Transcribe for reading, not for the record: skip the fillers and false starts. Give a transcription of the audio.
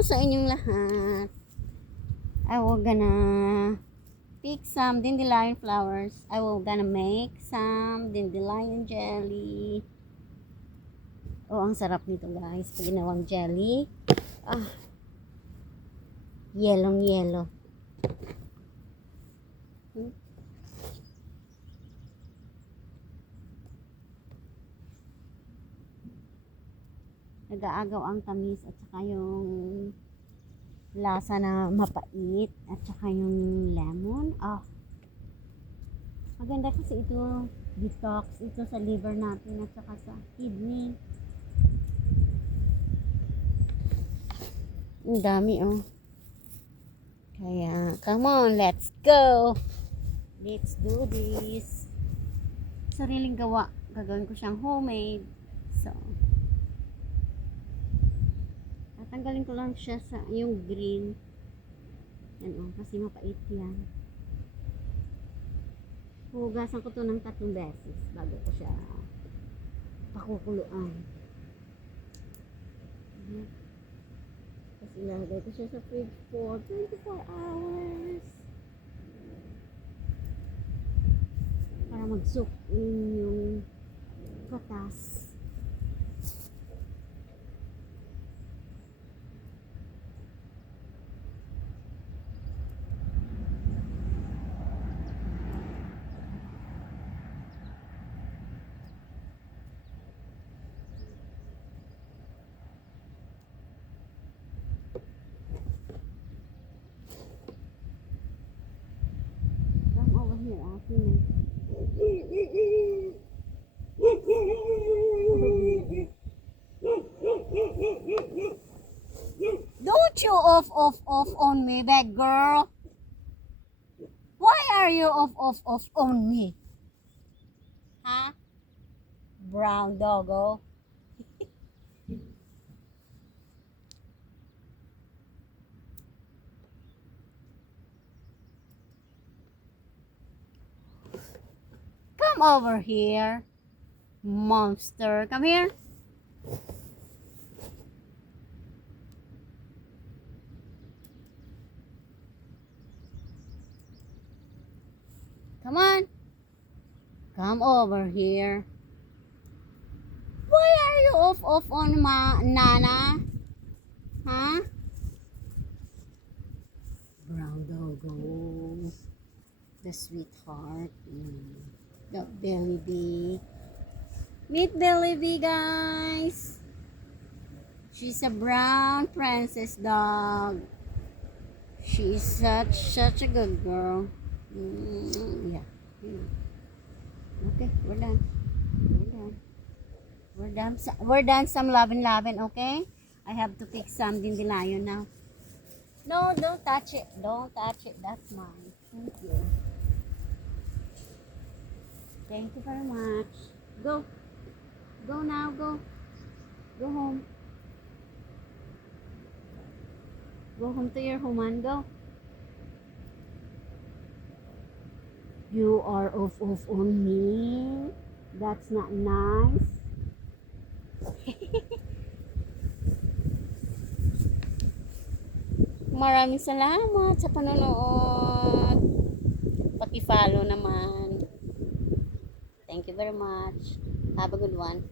sa inyong lahat. I will gonna pick some dandelion flowers. I will gonna make some dandelion jelly. Oh, ang sarap nito guys. Pag ginawang jelly. Yellow. Nag-aagaw ang tamis at saka yung lasa na mapait at saka yung lemon. Maganda kasi ito, detox ito sa liver natin at saka sa kidney. Ang dami kaya come on, let's go, let's do this. Sariling gawa, gagawin ko siyang homemade. So tanggalin ko lang siya sa yung green. Yan kasi mapait yan. Hugasan ko to ng 3 beses bago ko siya pakukuluan. Tapos ilalagay ko siya sa fridge for 24 hours. Para mag-soak in yung katas. Don't you off on me, bad girl. Why are you off on me? Huh? Brown doggo. Come over here, monster. Come here. Come on. Come over here. Why are you off on my Nana? Huh? Brown doggo. The sweetheart. The Belly B. Meet Belly B, guys. She's a brown princess dog. She's such a good girl. Yeah. Okay, we're done. We're done some lovin', okay? I have to pick some dandelion now. No, don't touch it. Don't touch it. That's mine. Thank you. Thank you very much. Go. Go now, go. Go home. Go home to your home and go. You are off on me. That's not nice. Maraming salamat sa panonood. Paki-follow naman. Thank you very much. Have a good one.